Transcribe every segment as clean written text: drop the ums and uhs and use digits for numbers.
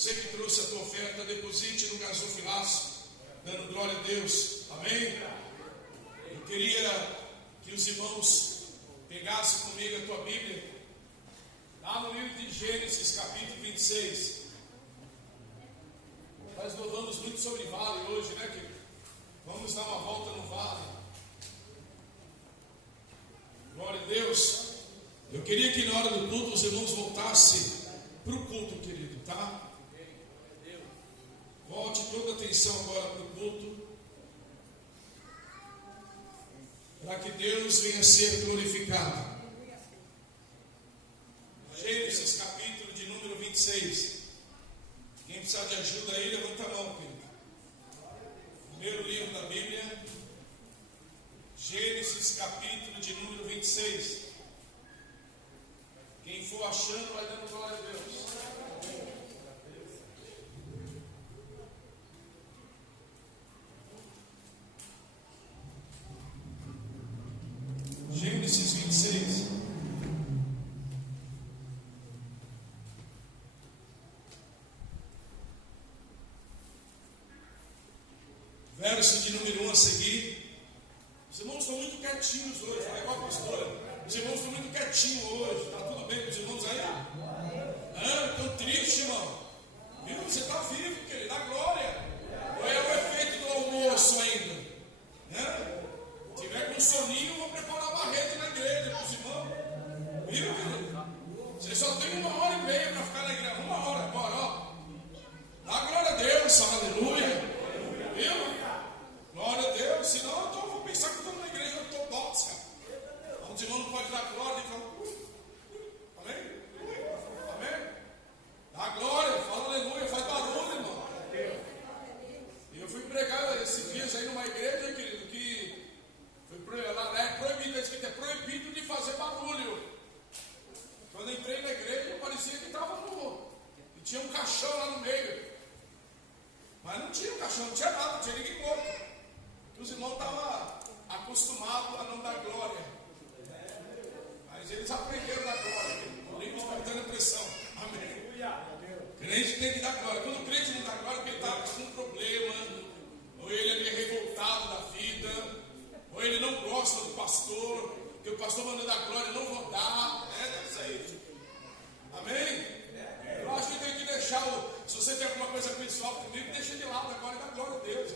Você que trouxe a tua oferta, deposite no gasofilaço, dando glória a Deus. Amém? Eu queria que os irmãos pegassem comigo a tua Bíblia, lá no livro de Gênesis, capítulo 26. Nós louvamos muito sobre vale hoje, né, querido? Vamos dar uma volta no vale. Glória a Deus. Eu queria que na hora do culto os irmãos voltassem para o culto, querido, tá? Volte toda a atenção agora para o culto, para que Deus venha a ser glorificado. Gênesis capítulo de número 26. Quem precisar de ajuda aí, levanta a mão, querido. Primeiro livro da Bíblia, Gênesis capítulo de número 26. Quem for achando, vai dando glória a Deus. Gênesis 26. Verso de número 1 a seguir. Os irmãos estão muito quietinhos hoje, é igual a pastora. Os irmãos estão muito quietinhos hoje. Está tudo bem com os irmãos aí? Estão tristes, irmão. Viu? Você está vivo, querido, dá glória. Ou é o efeito do almoço ainda? Se tiver com soninho, vou preparar a barreta na igreja para os irmãos. Viu, querido? Você só tem 1h30 para ficar na igreja. 1 hora, agora, ó. Dá glória a Deus, aleluia. Viu? Glória a Deus. Senão eu vou pensar que eu estou na igreja ortodoxa. Os irmãos não podem dar glória e falar. Amém? Amém? Dá glória, fala aleluia, faz barulho, irmão. E eu fui pregar esses dias aí numa igreja, querido, que lá é proibido, é proibido de fazer barulho. Quando eu entrei na igreja, parecia que estava e tinha um caixão lá no meio. Mas não tinha um caixão, não tinha nada, não tinha ninguém morto. Os irmãos estavam acostumados a não dar glória. Mas eles aprenderam a dar glória. O livro está dando pressão. Amém. O crente tem que dar glória. Quando o crente não dá glória, porque ele está com um problema, ou ele é meio revoltado da vida, ou ele não gosta do pastor, que o pastor manda dar glória, eu não vou dar. Deve ser isso. Amém? Eu acho que tem que deixar se você tem alguma coisa pessoal comigo, deixa de lado agora e dá glória a Deus.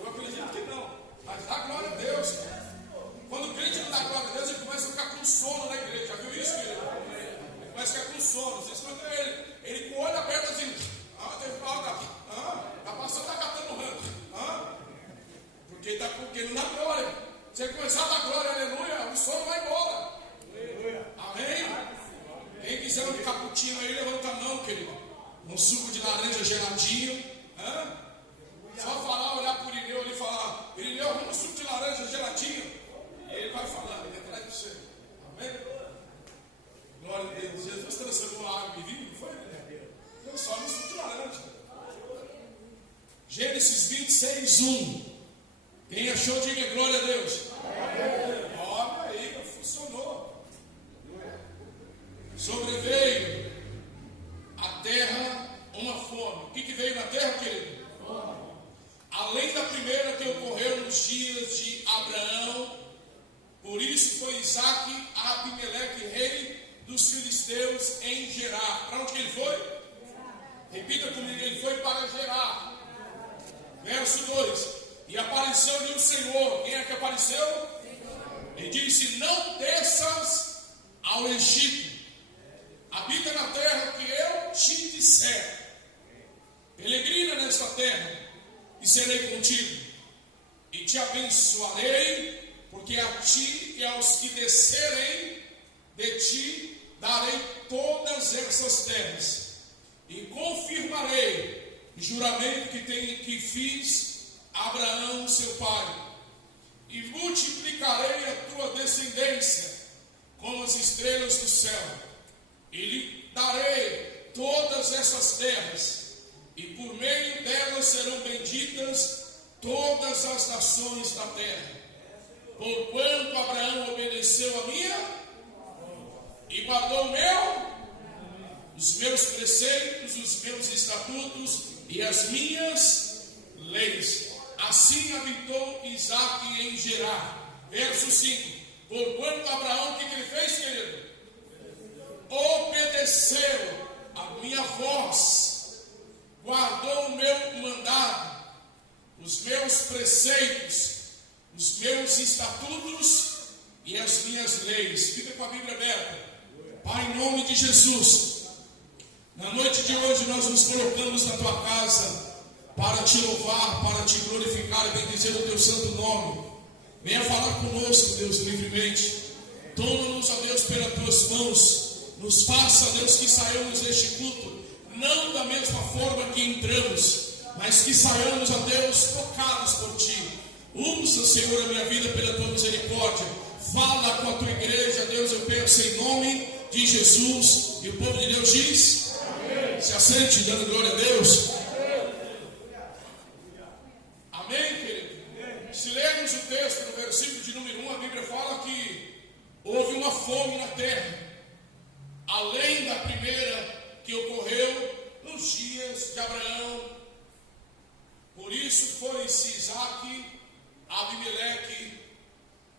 Eu acredito que não, mas dá glória a Deus. Quando o crente não dá glória a Deus, ele começa a ficar com sono na igreja. Já viu isso, querido? Ele começa a ficar com sono. Vocês escutam ele com o olho aberto assim. Tá passando, tá catando rango. Porque ele não dá glória. Se ele começar a dar glória, aleluia, o sono vai embora. Amém? Quem quiser um cappuccino aí, levanta a mão, querido. Um suco de laranja geladinho. Só falar, olhar para o Irineu ali e falar: Irineu, arruma um suco de laranja geladinho. E ele vai falar, ele atrás de você. Amém? Glória a Deus. Jesus transformou a água em vinho, não foi? Eu só no suco de laranja. Gênesis 26, 1. Quem achou, diga glória a Deus. Olha aí, funcionou. Sobreveio à terra uma fome. O que veio na terra, querido? Além da primeira que ocorreu nos dias de Abraão. Por isso foi Isaque a Abimeleque, rei dos filisteus, em Gerar. Para onde que ele foi? Repita comigo, ele foi para Gerar. Verso 2. E apareceu-lhe o Senhor. Quem é que apareceu? Ele disse: não desças ao Egito. Habita na terra que eu te disser. Peregrina nesta terra, e serei contigo. E te abençoarei, porque a ti e aos que descerem de ti darei todas essas terras. E confirmarei o juramento que fiz a Abraão, seu pai. E multiplicarei a tua descendência como as estrelas do céu. E lhe darei todas essas terras, e por meio delas serão benditas todas as nações da terra. Porquanto Abraão obedeceu a minha e guardou o meu os meus preceitos, os meus estatutos e as minhas leis. Assim habitou Isaque em Gerar. Verso 5. Porquanto Abraão, o que ele fez, querido? Obedeceu a minha voz, guardou o meu mandado, os meus preceitos, os meus estatutos e as minhas leis. Fica com a Bíblia aberta. Pai, em nome de Jesus, na noite de hoje nós nos colocamos na tua casa para te louvar, para te glorificar e bendizer o teu santo nome. Venha falar conosco, Deus, livremente. Toma-nos, ó Deus, pelas tuas mãos. Nos faça, Deus, que saiamos deste culto, não da mesma forma que entramos, mas que saiamos, ó Deus, tocados por ti. Usa, Senhor, a minha vida pela tua misericórdia. Fala com a tua igreja, Deus, eu peço em nome de Jesus. E o povo de Deus diz: amém. Se assente, dando glória a Deus. Amém, querido? Se lermos o texto no versículo de número 1, a Bíblia fala que houve uma fome na terra, além da primeira que ocorreu nos dias de Abraão. Por isso foi-se Isaque a Abimeleque,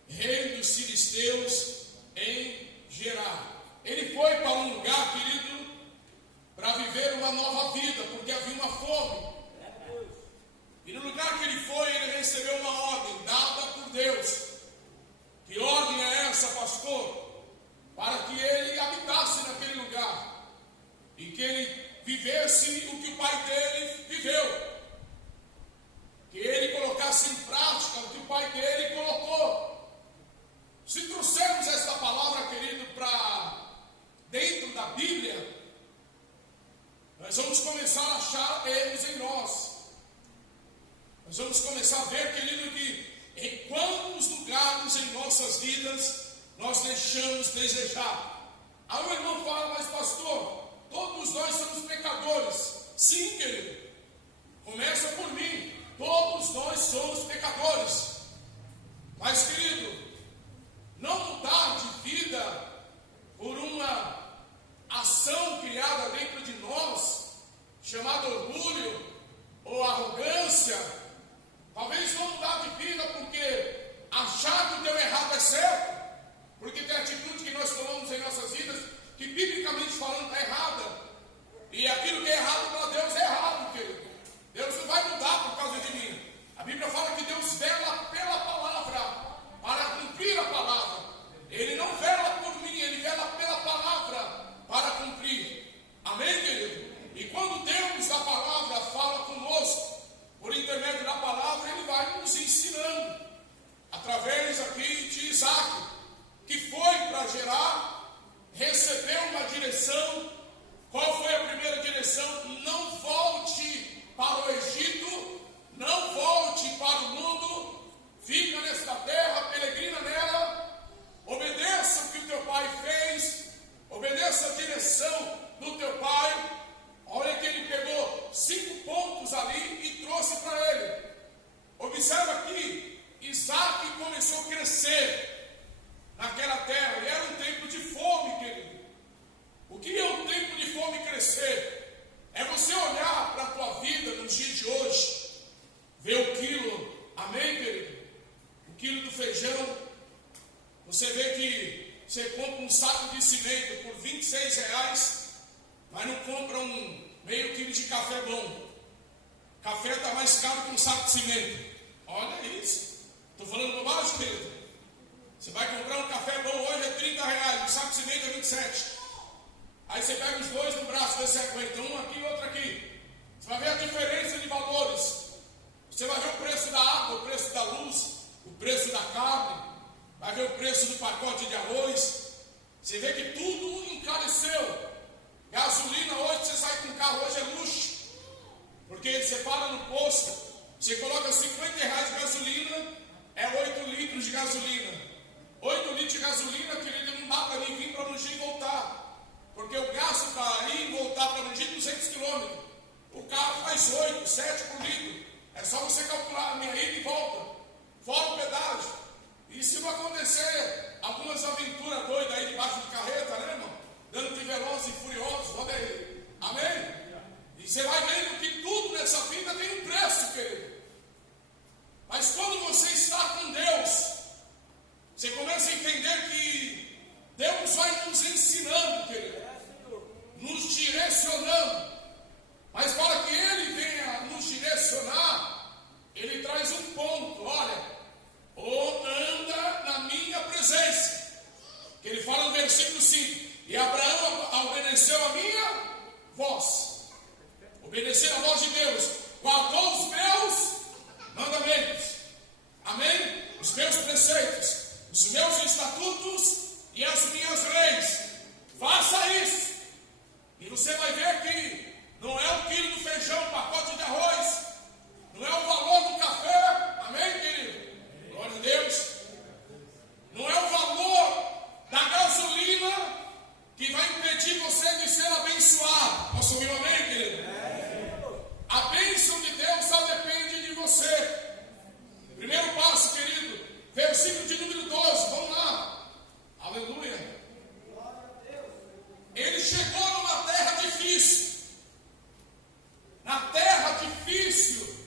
rei dos filisteus, em Gerar. Ele foi para um lugar, querido, para viver uma nova vida, porque havia uma fome. E no lugar que ele foi, ele recebeu uma ordem dada por Deus. Que ordem é essa, pastor? Para que ele habitasse naquele lugar e que ele vivesse o que o pai dele viveu, que ele colocasse em prática o que o pai dele colocou. Se trouxermos esta palavra, querido, para dentro da Bíblia, nós vamos começar a achar erros em nós. Nós vamos começar a ver, querido, que em quantos lugares em nossas vidas nós deixamos desejar. Aí o irmão fala: mas pastor, todos nós somos pecadores. Sim, querido, começa por mim. Todos nós somos pecadores. Mas, querido, não mudar de vida por uma ação criada dentro de nós, chamada orgulho ou arrogância. Talvez não mudar de vida porque achar que o teu errado é certo, porque tem atitude que nós tomamos em nossas vidas que, biblicamente falando, está errada. E aquilo que é errado para Deus é errado, querido. Deus não vai mudar por causa de mim. A Bíblia fala que Deus vela pela palavra, para cumprir a palavra. Ele não vela por mim, ele vela pela palavra para cumprir. Amém, querido? E quando Deus da palavra fala conosco, por intermédio da palavra, ele vai nos ensinando. Através aqui de Isaque, que foi para Gerar, recebeu uma direção. Qual foi a primeira direção? Não volte para o Egito, não volte para o mundo, fica nesta terra, peregrina nela, obedeça o que o teu pai fez, obedeça a direção do teu pai. Olha que ele pegou 5 pontos ali e trouxe para ele. Observa aqui, Isaque começou a crescer naquela terra, e era um tempo de fome, querido. O que é um tempo de fome crescer? É você olhar para a tua vida nos dias de hoje, ver o quilo, amém, querido? O quilo do feijão. Você vê que você compra um saco de cimento por R$26, mas não compra um meio quilo de café bom. Café está mais caro que um saco de cimento. Olha isso. Estou falando bobagem, querido? Você vai comprar um café bom hoje é R$30, um saco de cimento é 27. Aí você pega os dois no braço, vê se aguenta, um aqui e outro aqui. Você vai ver a diferença de valores. Você vai ver o preço da água, o preço da luz, o preço da carne, vai ver o preço do pacote de arroz. Você vê que tudo encareceu. Gasolina hoje, você sai com o carro hoje é luxo. Porque você para no posto, você coloca R$50 de gasolina, é 8 litros de gasolina. 8 litros de gasolina, querido, não dá para mim vir para Mogi e voltar. Porque eu gasto para ir e voltar para Mogi 200 km. O carro faz 8, 7 por litro. É só você calcular a minha ida e volta. Fora o pedágio. E se não acontecer algumas aventuras doidas aí debaixo de carreta, né, irmão? dando de Velozes e Furiosos, olha aí, amém? E você vai vendo que tudo nessa vida tem um preço, querido. Mas quando você está com Deus, você começa a entender que Deus vai nos ensinando, querido, nos direcionando. Mas para que Ele venha nos direcionar, Ele traz um ponto, olha, ou anda na minha presença. Que Ele fala no versículo 5, e Abraão obedeceu a minha voz. Obedecer a voz de Deus, guardou os meus mandamentos, amém? Os meus preceitos, os meus estatutos e as minhas leis. Faça isso, e você vai ver que não é o quilo do feijão, um pacote de arroz, não é o valor do café, amém, querido? Glória a Deus. Não é o valor da gasolina que vai impedir você de ser abençoado. Posso ouvir um amém, querido? A bênção de Deus só depende de você. Primeiro passo, querido, versículo de número 12, vamos lá. Aleluia. Ele chegou numa terra difícil. Na terra difícil,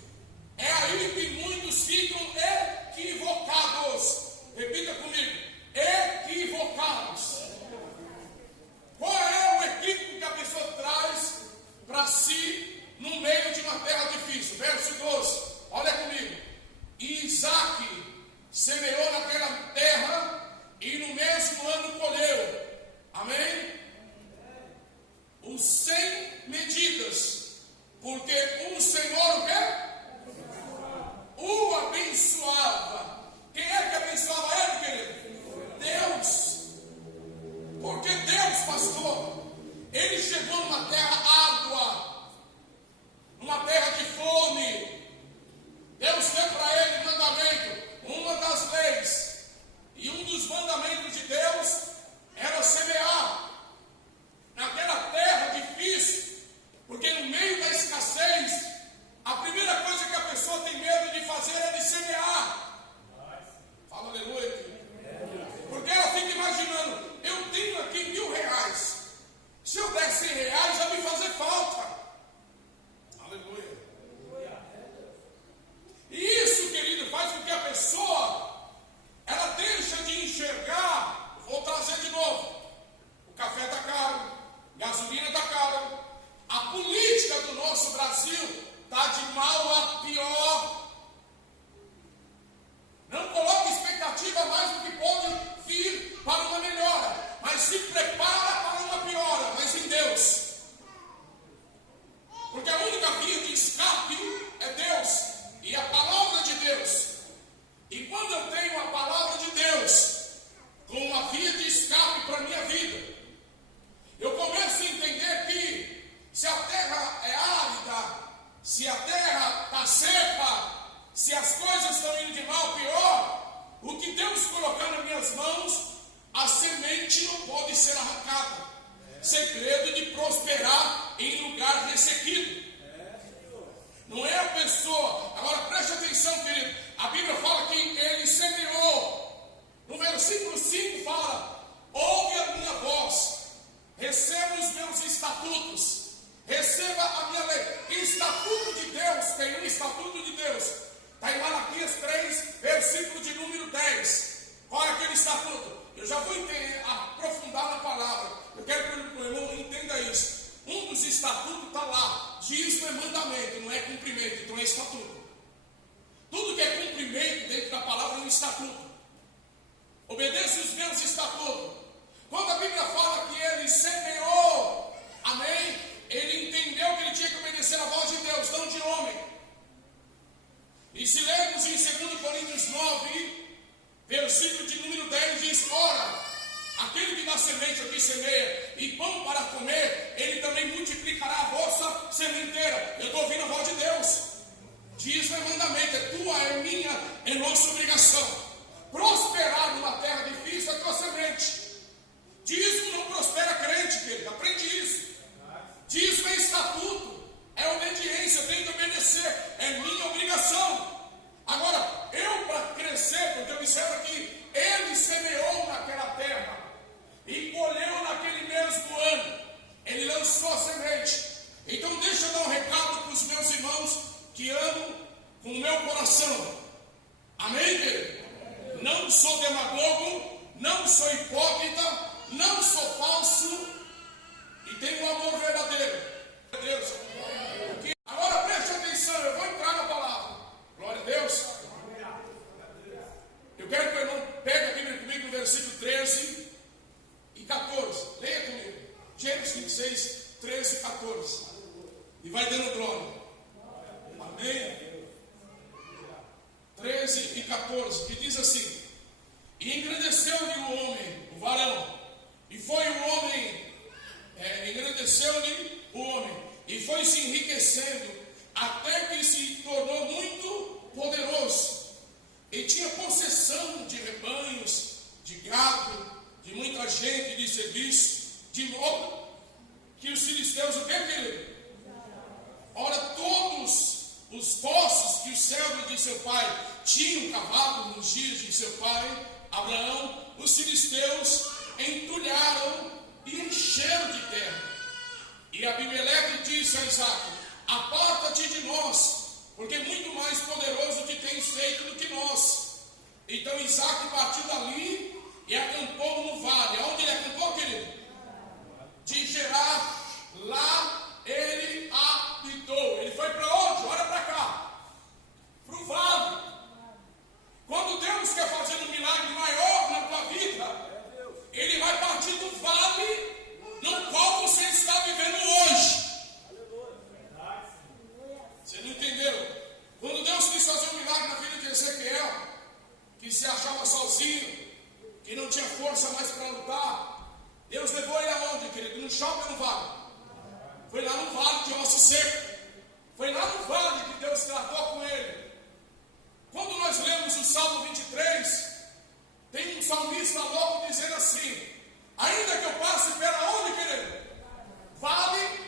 é aí que muitos ficam equivocados. Repita comigo, equivocados. Qual é o equívoco que a pessoa traz para si no meio de uma terra difícil? Verso 12, olha comigo. E Isaac semeou naquela terra e no mesmo ano colheu, amém? Os 100 medidas, porque o Senhor o quê? O abençoava. Quem é que abençoava ele, querido? Deus. Porque Deus, pastor, ele chegou numa terra árdua, numa terra de fome. Deus deu para ele mandamento, uma das leis, e um dos mandamentos de Deus era semear naquela terra difícil, porque no meio da escassez, a primeira coisa que a pessoa tem medo de fazer é de semear. Fala aleluia. Porque ela fica imaginando, eu tenho aqui R$1.000, se eu der R$100 vai me fazer falta. Aleluia. E isso, querido, faz com que a pessoa, ela deixa de enxergar. Vou trazer de novo, o café está caro, gasolina está caro, a política do nosso Brasil está de mal a pior. Não coloque expectativa mais do que pode vir para uma melhora, mas se prepara para uma piora, mas em Deus. Porque a única via de escape é Deus e a palavra de Deus. E quando eu tenho a palavra de Deus como uma via de escape para a minha vida, eu começo a entender que se a terra é árida, se a terra está seca, se as coisas estão indo de mal a pior, o que Deus colocar nas minhas mãos, a semente não pode ser arrancada. Segredo de prosperar em lugar ressequido. Não é a pessoa. Agora preste atenção, querido. A Bíblia fala que ele semeou. No versículo 5 fala: ouve a minha voz, receba os meus estatutos, receba a minha lei. Estatuto de Deus, tem um estatuto de Deus. Está em Malaquias 3, versículo de número 10. Qual é aquele estatuto? Eu já vou aprofundar na palavra. Eu quero que o irmão entenda isso. Um dos estatutos está lá. Dízimo é mandamento, não é cumprimento, então é estatuto. Tudo que é cumprimento dentro da palavra é um estatuto. Obedeça os meus estatutos. Quando a Bíblia fala que ele semeou, amém? Ele entendeu que ele tinha que obedecer a voz de Deus, não de homem. E se lermos em 2 Coríntios 9, versículo de número 10, diz: ora, aquele que dá semente aqui semeia, e pão para comer, ele também multiplicará a vossa sementeira. Eu estou ouvindo a voz de Deus. Dízimo é mandamento, é tua, é minha, é nossa obrigação. Prosperar numa terra difícil é tua semente. Dízimo não prospera crente, querido, aprende isso. Dízimo é estatuto, é obediência, eu tenho que obedecer, é minha obrigação. Agora, eu para crescer, porque observa que ele semeou naquela terra e colheu naquele mesmo que amo com o meu coração. Amém, querido? Não sou demagogo, não sou hipócrita, não sou falso e tenho um amor verdadeiro. Deus. Agora preste atenção, eu vou entrar na palavra. Glória a Deus. Eu quero que o irmão pegue a Bíblia comigo no versículo 13 e 14. Leia comigo. Gênesis 26, 13 e 14. E vai dando glória. Amém. 13 e 14, que diz assim: e engrandeceu-lhe o homem, o varão, e foi o homem, engrandeceu-lhe o homem, e foi se enriquecendo, até que se tornou muito poderoso, e tinha possessão de rebanhos, de gado, de muita gente, de serviço, de modo que os filisteus, o que, querido? Ora, todos os poços que os servos de seu pai tinham cavado nos dias de seu pai Abraão, os filisteus entulharam e encheram de terra. E Abimeleque disse a Isaque: aparta-te de nós, porque muito mais poderoso te tens feito do que nós. Então Isaque partiu dali e acampou no vale. Aonde ele acampou, querido? De Gerar. Lá ele habitou. Ele foi para onde? Olha para cá. Para o vale. Quando Deus quer fazer um milagre maior na tua vida, Ele vai partir do vale no qual você está vivendo hoje. Você não entendeu? Quando Deus quis fazer um milagre na vida de Ezequiel, que se achava sozinho, que não tinha força mais para lutar, Deus levou ele aonde, querido? No shopping ou no vale? Foi lá no vale de osso seco. Foi lá no vale que Deus tratou com ele. Quando nós lemos o Salmo 23, tem um salmista logo dizendo assim: ainda que eu passe pela onde, querido? Vale,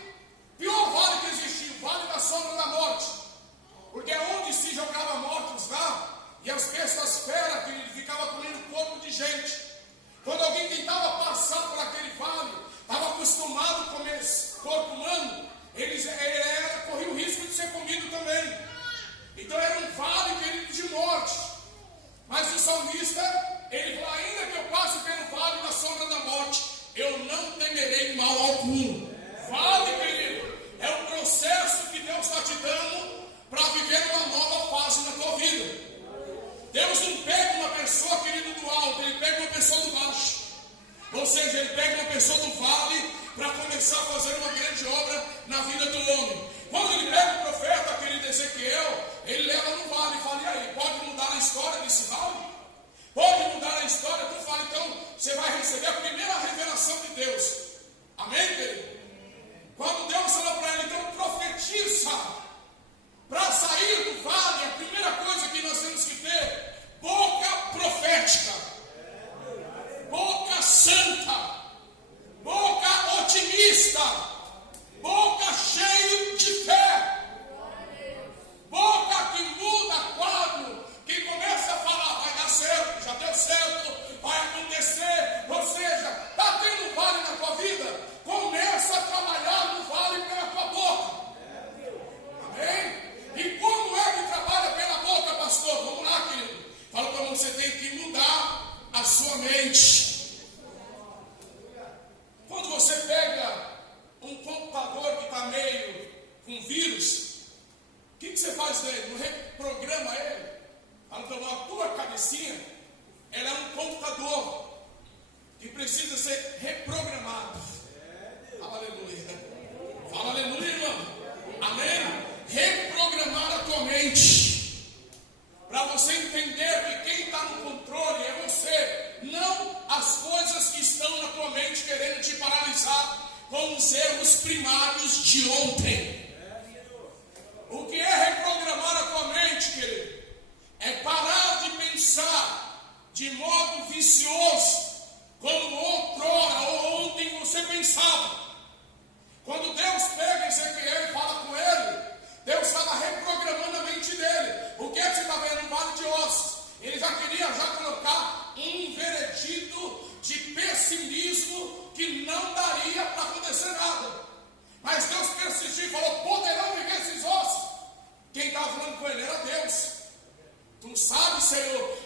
pior vale que existiu, vale da sombra da morte. Porque é onde se jogava mortos lá, e as bestas feras, querido, ficavam comendo corpo de gente. Quando alguém tentava passar por aquele vale, estava acostumado a comer corpo humano, ele corria o risco de ser comido também. Então era um vale, querido, de morte. Mas o salmista, ele falou: ainda que eu passe pelo vale da sombra da morte, eu não temerei mal algum. Vale, querido, é um processo que Deus está te dando para viver uma nova fase na tua vida. Deus não pega uma pessoa, querido, do alto, Ele pega uma pessoa do baixo. Ou seja, Ele pega uma pessoa do vale para começar a fazer uma grande obra na vida do homem. Quando Ele pega o profeta, querido Ezequiel, Ele leva no vale e fala: e aí, pode mudar a história desse vale? Pode mudar a história? Tu fala, então você vai receber a primeira revelação de Deus. Amém, querido? Quando Deus falou para ele: então profetiza. Para sair do vale, a primeira coisa que nós temos que ter: boca profética, boca santa, boca otimista, boca cheia de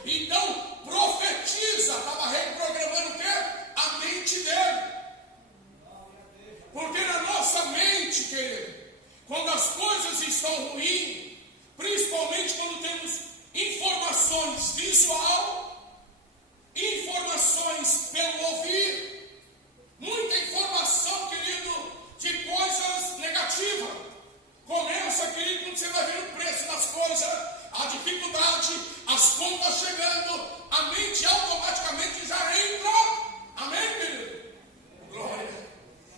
Então, profetiza, estava reprogramando o quê? A mente dele. Porque na nossa mente, querido, quando as coisas estão ruins, principalmente quando temos informações visual, informações pelo ouvir, muita informação, querido, de coisas negativas. Começa, querido, quando você vai ver o preço das coisas, a dificuldade, as contas chegando, a mente automaticamente já entra, amém, querido? Glória.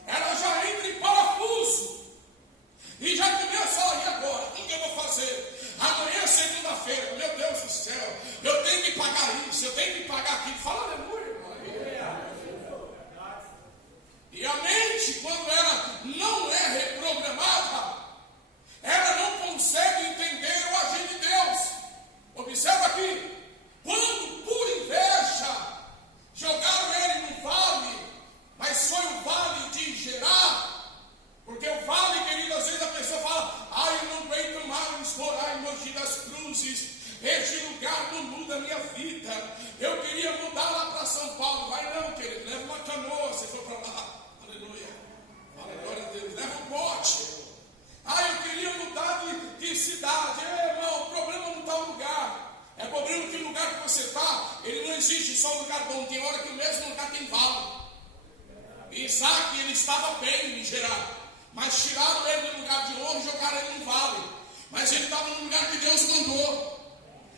Ela já entra em parafuso. E já começa, e agora? O que eu vou fazer? Amanhã é segunda-feira, meu Deus do céu, eu tenho que pagar isso, eu tenho que pagar aquilo. Fala aleluia, irmão. E a mente, quando ela não é reprogramada, ela não consegue entender o agir de Deus. Observa aqui, quando por inveja jogaram ele no vale, mas foi o vale de Gerar, porque o vale, querido, às vezes a pessoa fala, ai, eu não aguento mais morar em Mogi das Cruzes, este lugar não muda a minha vida, eu queria mudar lá para São Paulo. Vai não, querido, leva uma canoa, se for para lá, aleluia, glória a Deus, leva um bote. Ah, eu queria mudar de cidade. Irmão, o problema não está no lugar. É problema que o lugar que você está, ele não existe só um lugar bom. Tem hora que o mesmo lugar tem vale. Isaac, ele estava bem em Gerar, mas tiraram ele do lugar de honra e jogaram ele no vale. Mas ele estava no lugar que Deus mandou.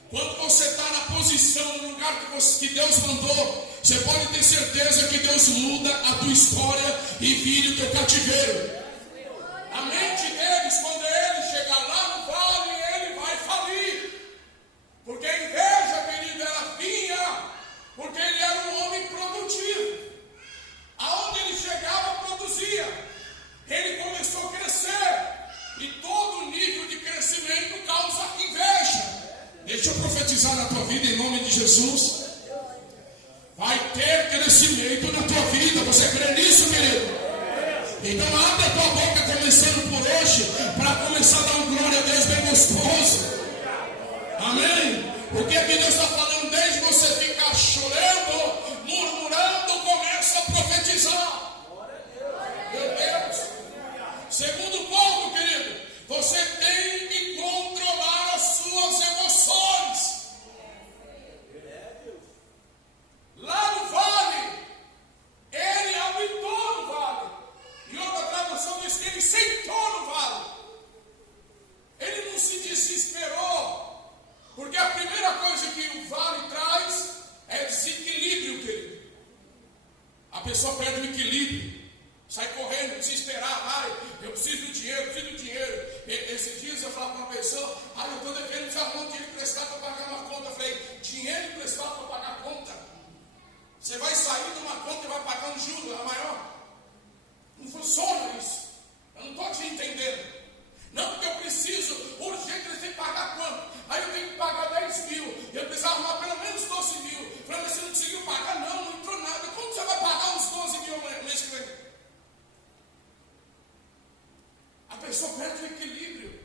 Quando você está na posição, no lugar que Deus mandou, você pode ter certeza que Deus muda a tua história e vira o teu cativeiro. A mente deles, quando ele chegar lá no vale, ele vai falir. Porque a inveja, querido, ela vinha, porque ele era um homem produtivo. Aonde ele chegava, produzia. Ele começou a crescer. E todo nível de crescimento causa inveja. Deixa eu profetizar na tua vida em nome de Jesus. Vai ter crescimento na tua vida. Você crê nisso, querido? Então abre a tua boca começando por hoje, para começar a dar um glória a Deus bem gostoso. Amém? O que é que Deus está falando? Desde você ficar chorando, murmurando, começa a profetizar. Meu Deus. Segundo ponto, querido, você tem que controlar as suas emoções. Lá no vale, ele habitou no vale. E outra tradução diz que ele sentou no vale. Ele não se desesperou. Porque a primeira coisa que o vale traz é desequilíbrio, querido. A pessoa perde o equilíbrio. Sai correndo, desesperado. Ai, eu preciso do dinheiro, preciso do dinheiro. Esses dias eu falava para uma pessoa, ai, eu estou devendo, precisar de um dinheiro emprestado para pagar uma conta. Eu falei, dinheiro emprestado para pagar a conta? Você vai sair de uma conta e vai pagar um juro, a maior. Não funciona isso. Eu não estou te entendendo. Não, porque eu preciso, urgente, eu tenho que pagar quanto? Aí eu tenho que pagar 10 mil. Eu precisava arrumar pelo menos 12 mil. Falei, mas você não conseguiu pagar? Não, não entrou nada. Como você vai pagar uns 12 mil mês que vem? A pessoa perde o equilíbrio.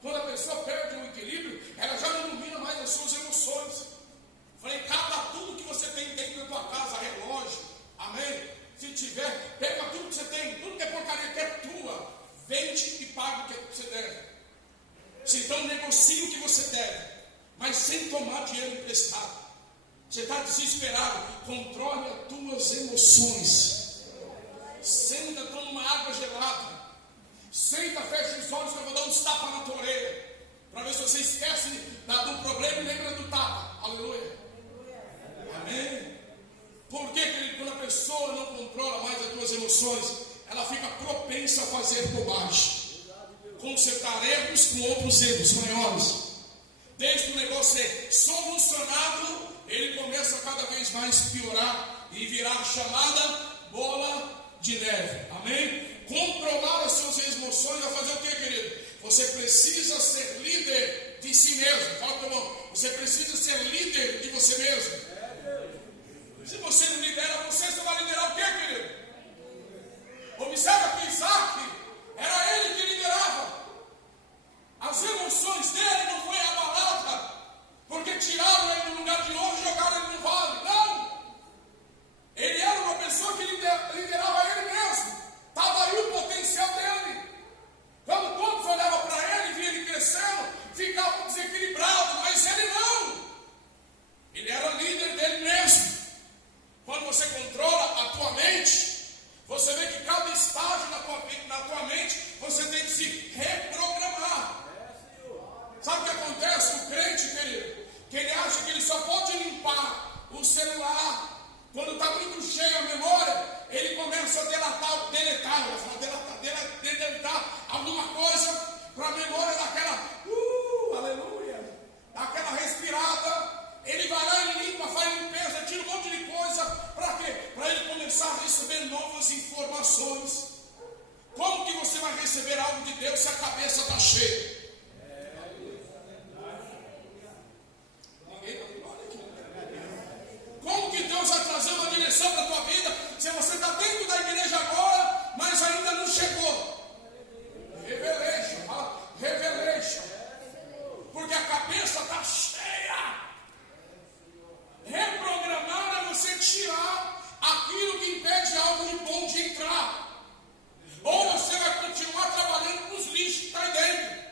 Quando a pessoa perde o equilíbrio, ela já não domina mais as suas emoções. Falei, cata tudo que você tem dentro da tua casa, relógio, amém? Se tiver, pega tudo que você tem, tudo que é porcaria que é tua, vende e paga o que você deve. Se então negocie o que você deve, mas sem tomar dinheiro emprestado. Você está desesperado, controle as tuas emoções. Senta, toma uma água gelada. Senta, fecha os olhos que eu vou dar uns tapas na tua orelha, para ver se você esquece do problema e lembra do tapa. Aleluia. Amém. Por que, querido, quando a pessoa não controla mais as suas emoções, ela fica propensa a fazer bobagem, consertar erros com outros erros maiores. Desde o negócio ser solucionado, ele começa a cada vez mais piorar e virar chamada bola de neve. Amém? Controlar as suas emoções vai fazer o que, querido? Você precisa ser líder de si mesmo. Fala com o irmão. Você precisa ser líder de você mesmo. Se você não lidera você vai liderar o que, querido? Observa que Isaac, era ele que liderava. As emoções dele não foi abalada, porque tiraram ele do lugar para a memória daquela, aleluia, daquela respirada. Ele vai lá e limpa, faz limpeza, tira um monte de coisa. Para quê? Para ele começar a receber novas informações. Como que você vai receber algo de Deus se a cabeça está cheia? Como que Deus vai trazer uma direção para a tua vida se você está dentro da igreja agora, mas ainda não chegou? Revelation, fala, revelation. Porque a cabeça está cheia. Reprogramar é você tirar aquilo que impede algo de bom de entrar. Ou você vai continuar trabalhando com os lixos que estão aí dentro.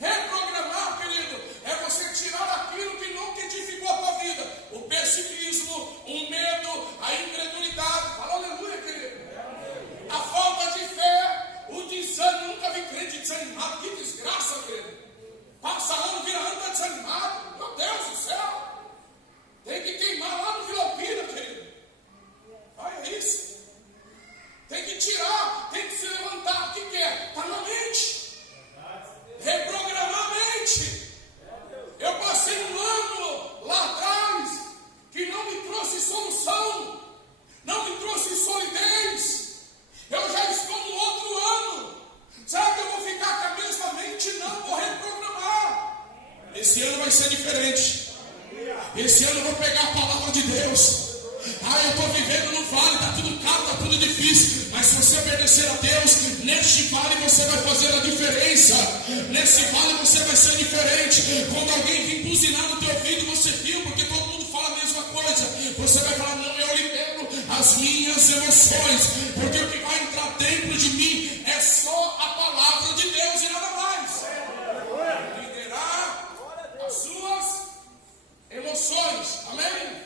Reprogramar, querido, é você tirar aquilo que nunca edificou a tua vida. O pessimismo, o medo, a incredulidade. Fala aleluia, querido. A falta de fé, o desânimo. Nunca vi crente desanimado. Que desgraça, querido. Passa ano, vira ano, está desanimado. Meu Deus do céu. Tem que queimar lá no Vila Alpina, querido. Olha isso. Tem que tirar, tem que se levantar. O que é? Está na mente. Reprogramar a mente. Eu passei um ano lá atrás que não me trouxe solução, não me trouxe solidez. Eu já estou no outro ano. Será que eu vou ficar com a mesma mente? Não, vou reprogramar. Esse ano vai ser diferente. Esse ano eu vou pegar a palavra de Deus. Eu estou vivendo no vale, está tudo caro, está tudo difícil. Mas se você obedecer a Deus, neste vale você vai fazer a diferença. Nesse vale você vai ser diferente. Quando alguém vir buzinar no teu ouvido, você viu, porque todo mundo fala a mesma coisa. Você vai falar, não, eu libero as minhas emoções. Porque o que vai entrar dentro de mim é só a palavra de Deus e nada mais. Liderar as suas emoções. Amém?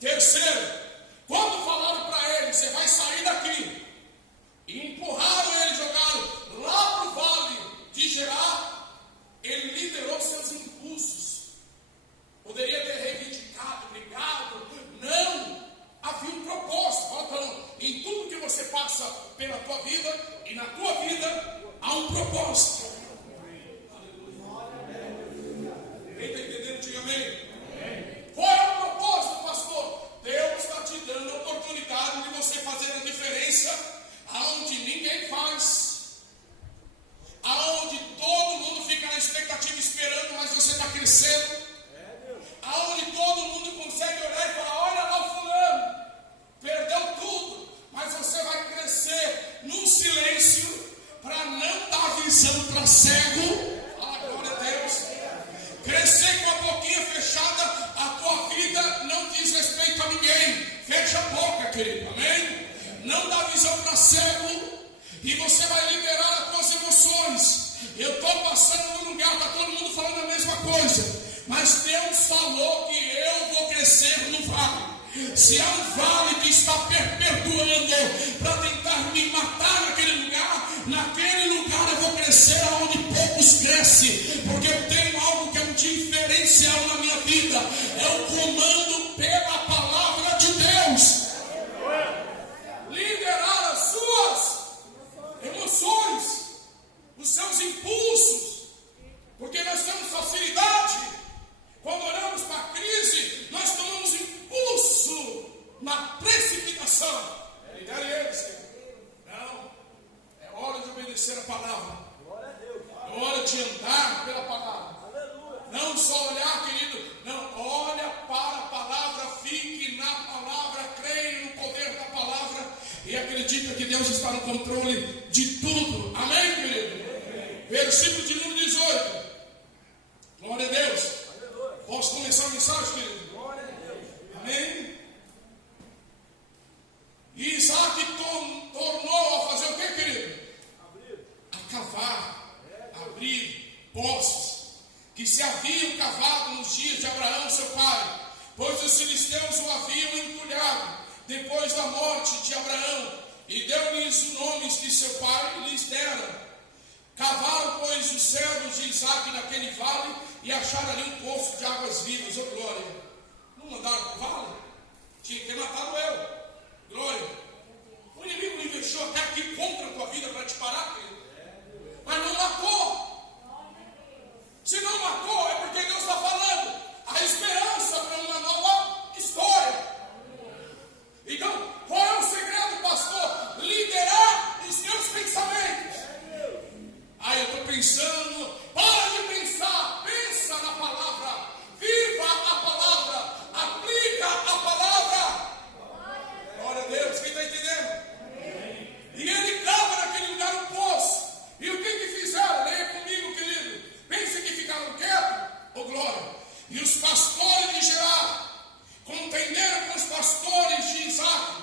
Terceiro, quando falaram para ele, você vai sair daqui, e empurraram ele, jogaram lá para o vale de Gerar, ele liderou seus impulsos. Poderia ter reivindicado, brigado. Não, havia um propósito. Então, em tudo que você passa pela tua vida e na tua vida, há um propósito. Quem está entendendo, diga amém. Qual é o propósito, pastor? Deus está te dando a oportunidade de você fazer a diferença aonde ninguém faz, aonde todo mundo fica na expectativa esperando, mas você está crescendo, aonde todo mundo consegue olhar e falar, olha lá o fulano, perdeu tudo, mas você vai crescer num silêncio para não dar visão para cego. Fala glória a Deus. Crescer com a boquinha fechada, a tua vida não diz respeito a ninguém. Fecha a boca, querido, amém? Não dá visão para cego, e você vai liberar as tuas emoções. Eu estou passando num lugar, está todo mundo falando a mesma coisa, mas Deus falou que eu vou crescer no vale. Se há um vale que está perpetuando para tentar me matar naquele lugar eu vou crescer aonde poucos crescem, porque eu tenho algo que é um diferencial na minha vida, é o comando pela palavra de Deus. Liderar as suas emoções, os seus impulsos, porque nós temos facilidade, quando olhamos para a crise, nós tomamos impulso na precipitação. Lidere eles. Não, é hora de obedecer a palavra, é hora de andar pela palavra. Não só olhar, querido, não, olha para a palavra, fique na palavra, creia no poder da palavra e acredita que Deus está no controle de tudo. Amém, querido? Versículo de número 18. Glória a Deus. Posso começar a mensagem, querido? Glória a Deus. Amém? E Isaac tornou a fazer o que, querido? A cavar, abrir poços que se haviam cavado nos dias de Abraão, seu pai, pois os filisteus o haviam entulhado depois da morte de Abraão, e deu-lhes os nomes que seu pai lhes dera. Cavaram, pois, os servos de Isaac naquele vale e acharam ali um poço de águas vivas. Ô glória! Não mandaram para o vale? Tinha que ter matado eu. Glória! O inimigo não investiu até aqui contra a tua vida para te parar, querido. Mas não pensando. Para de pensar, pensa na palavra, viva a palavra, aplica a palavra. Glória a Deus, quem está entendendo? E ele cava naquele lugar um poço. E o que fizeram? Leia comigo, querido. Pensa que ficaram quietos? Oh glória! E os pastores de Gerar contenderam com os pastores de Isaac,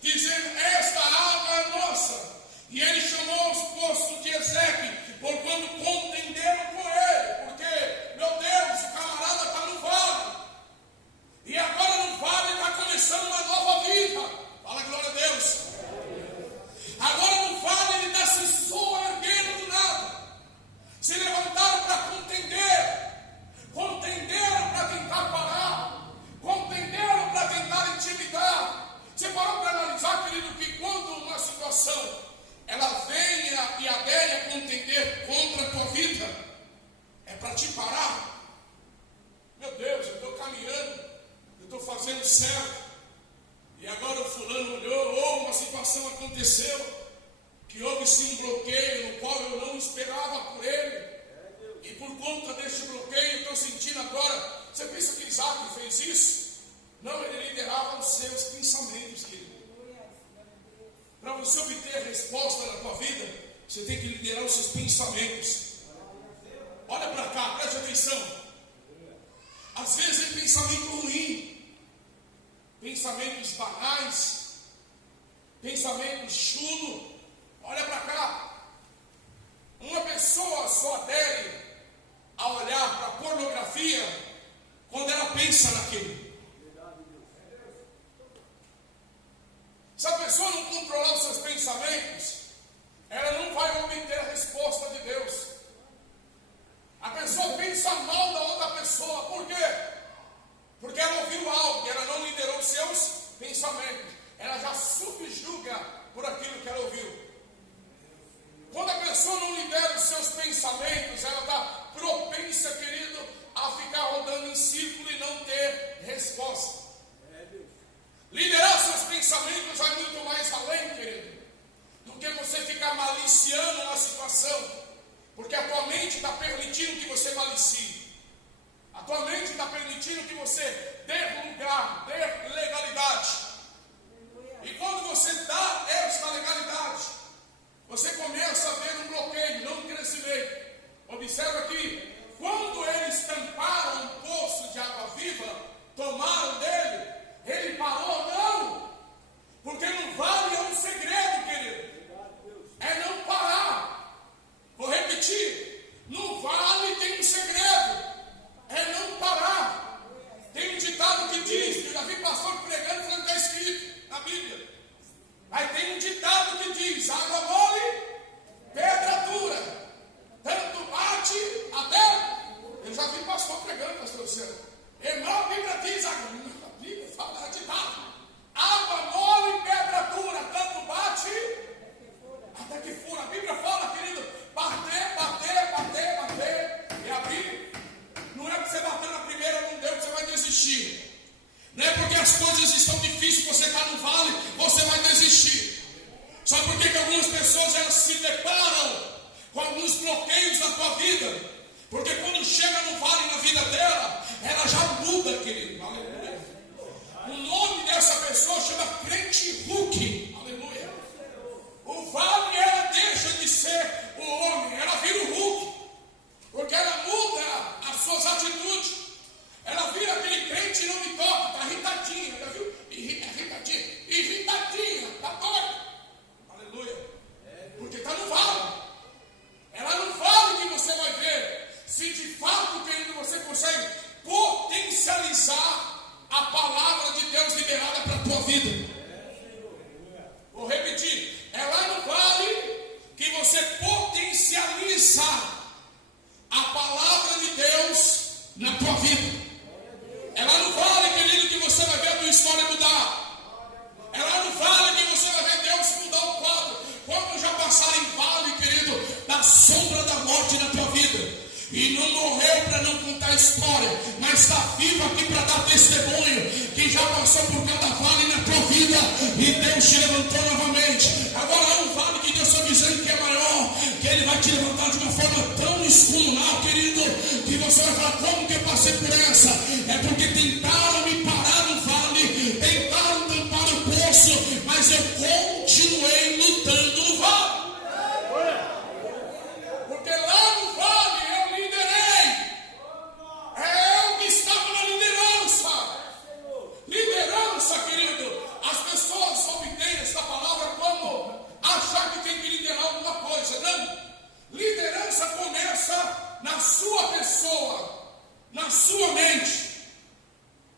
dizendo: esta água é nossa. E ele chamou os poços de Ezeque, por quando contenderam com ele. Porque, meu Deus, o camarada está no vale. E agora no vale está começando uma nova vida. Fala glória a Deus. Agora no vale ele está se soerguendo do nada. Se levantaram para contender. Contenderam para tentar parar. Contenderam para tentar intimidar. Você parou para analisar, querido, que quando uma situação ela venha e adere a contender contra a tua vida, é para te parar. Meu Deus, eu estou caminhando, eu estou fazendo certo, e agora o fulano olhou, ou uma situação aconteceu, que houve-se um bloqueio no qual eu não esperava por ele, e por conta deste bloqueio, estou sentindo agora. Você pensa que Isaac fez isso? Não, ele liderava os seus pensamentos, querido. Para você obter a resposta na tua vida, você tem que liderar os seus pensamentos. Olha para cá, preste atenção. Às vezes é pensamento ruim, pensamentos banais, pensamentos chulos. Olha para cá. Uma pessoa só adere a olhar para a pornografia quando ela pensa naquilo. Se a pessoa não controlar os seus pensamentos, ela não vai obter a resposta de Deus. A pessoa pensa mal da outra pessoa. Por quê? Porque ela ouviu algo, ela não liderou os seus pensamentos. Ela já subjuga por aquilo que ela ouviu. Quando a pessoa não lidera os seus pensamentos, ela está propensa, querido, a ficar rodando em círculo e não ter resposta. Liderar seus pensamentos vai muito mais além, querido, do que você ficar maliciando uma situação, porque a tua mente está permitindo que você malicie, a tua mente está permitindo que você dê lugar, dê legalidade, e quando você dá esta legalidade, você começa a ver um bloqueio, não um crescimento. Observa aqui, quando eles tamparam um poço de água viva, tomaram dele, ele parou? Não, porque no vale é um segredo, querido, é não parar. Vou repetir, no vale tem um segredo, é não parar. Tem um ditado que diz, que eu já vi pastor pregando, falando que está escrito na Bíblia, mas tem um ditado que diz: água mole, pedra dura, tanto bate até. Eu já vi pastor pregando, pastor Luciano. Irmão, a Bíblia diz, a Bíblia fala ditado: água mole, pedra dura, tanto bate até que fura. A Bíblia fala, querido, bater, bater, bater, bater. E a Bíblia não é que você bater na primeira, não deu, que você vai desistir. Não é porque as coisas estão difíceis, você está no vale, você vai desistir. Sabe por que algumas pessoas elas se deparam com alguns bloqueios na tua vida? Porque quando chega no vale na vida dela, ela já muda, querido. Aleluia. O nome dessa pessoa chama crente Hulk. Aleluia. O vale, ela deixa de ser o homem, ela vira o Hulk. Porque ela muda as suas atitudes. Ela vira aquele crente e não me toca, está irritadinha, já viu? Irritadinha, está doida. Aleluia. Porque está no vale. Ela não vale que você vai ver se de fato, querido, você consegue potencializar a palavra de Deus liberada para a tua vida. Vou repetir, é lá no vale que você potencializa a palavra de Deus na tua vida. É lá no vale, querido, que você vai ver a tua história mudar. É lá no vale que você vai ver Deus mudar o quadro. Quando já passar em vale, querido, da sombra da morte na tua vida, e não morreu para não contar a história, mas está vivo aqui para dar testemunho que já passou por cada vale na tua vida e Deus te levantou novamente. Agora há um vale que Deus está dizendo que é maior, que Ele vai te levantar de uma forma tão descomunal, querido, que você vai falar: como que eu passei por essa? É porque tentaram me parar no vale, tentaram tampar o poço, mas eu continuei lutando no vale. Porque lá no vale eu liderei. É eu que estava na liderança. Liderança, querido. As pessoas obtêm essa palavra como achar que tem que liderar alguma coisa. Não. Liderança começa na sua pessoa, na sua mente.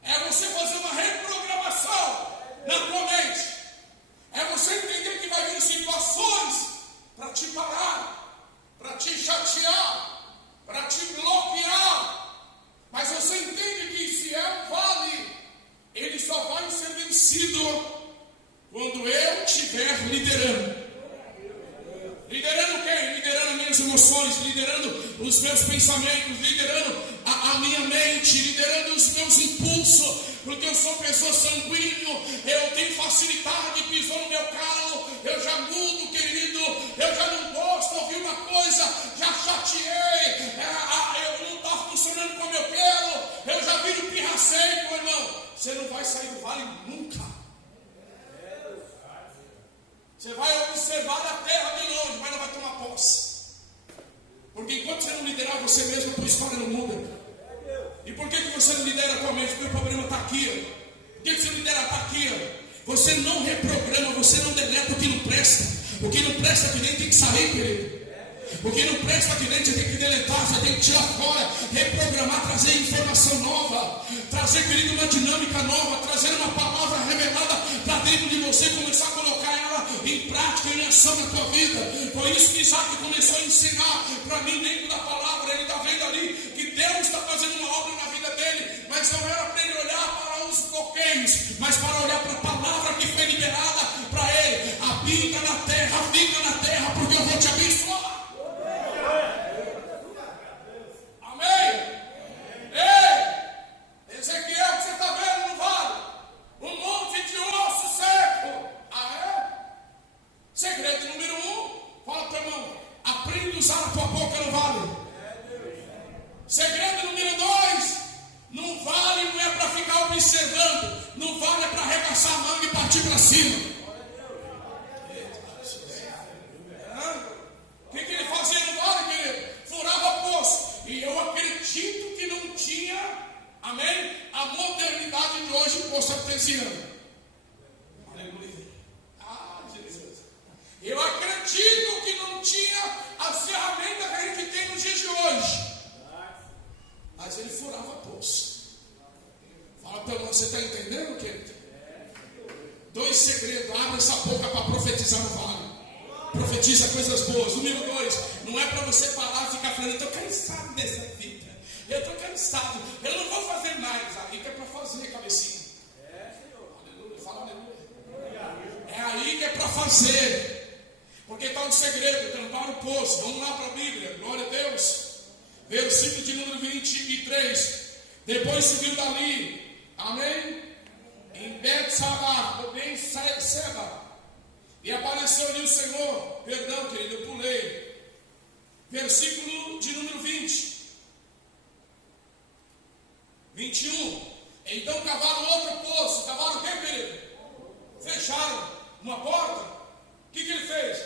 É você fazer uma reprogramação na tua mente. É você entender que vai vir situações para te parar, para te chatear, para te bloquear. Mas você entende que se é um vale, ele só vai ser vencido quando eu estiver liderando. Liderando quem? Liderando minhas emoções, liderando os meus pensamentos, liderando a minha mente, liderando os meus impulsos, porque eu sou pessoa sanguínea, eu tenho facilidade, pisou no meu calo, eu já mudo, querido, eu já não gosto de ouvir uma coisa, já chateei, eu não está funcionando como eu quero, eu já viro pirraceiro, meu irmão. Você não vai sair do vale nunca. Você vai observar a terra de longe, mas não vai tomar posse. Porque enquanto você não liderar você mesmo, a tua história não muda. E por que você não lidera atualmente? Porque o problema está aqui. Por que você lidera está aqui? Você não reprograma, você não deleta o que não presta. O que não presta aqui dentro tem que sair, querido. O que não presta aqui dentro você tem que deletar, você tem que tirar fora, reprogramar, trazer informação nova, trazer, querido, uma dinâmica nova, trazer uma palavra revelada para dentro de você, começar a colocar ela em prática, em ação na tua vida. Foi isso que Isaac começou a ensinar para mim dentro da palavra. Ele está vendo ali que Deus está fazendo uma obra na vida dele, mas não era para ele olhar para os bloqueios, mas para olhar para a palavra que foi liberada para ele. Habita na terra, porque eu vou te abençoar. Ezequiel, que você está vendo no vale? Um monte de osso seco. Segredo número 1. Fala para o irmão: aprenda a usar a tua boca no vale. Segredo número 2. No vale não é para ficar observando. No vale é para arregaçar a manga e partir para cima. O que ele fazia no vale, querido? Furava poço. E eu acredito que não tinha, amém, a modernidade de hoje, poço artesiano. Aleluia. Jesus. Eu acredito que não tinha as ferramentas que a gente tem nos dias de hoje. Mas ele furava poço. Fala para mim, você está entendendo, querido? 2 segredos. Abre essa boca para profetizar no vale. Profetiza coisas boas. Número 2, não é para você parar e ficar falando: eu estou cansado dessa vida, eu estou cansado, eu não vou fazer mais. Aí que é para fazer, cabecinha. Aleluia, fala aleluia. É aí que é para fazer. Porque está um segredo: tampar o poço. Vamos lá para a Bíblia, glória a Deus. Versículo de número 23. Depois subiu dali, amém, em Bet-Sabá, ou Ben-Seba, e apareceu ali o Senhor. Perdão, querido, eu pulei. Versículo de número 21. Então cavaram outro poço. Cavaram o que, querido? Fecharam uma porta. O que ele fez?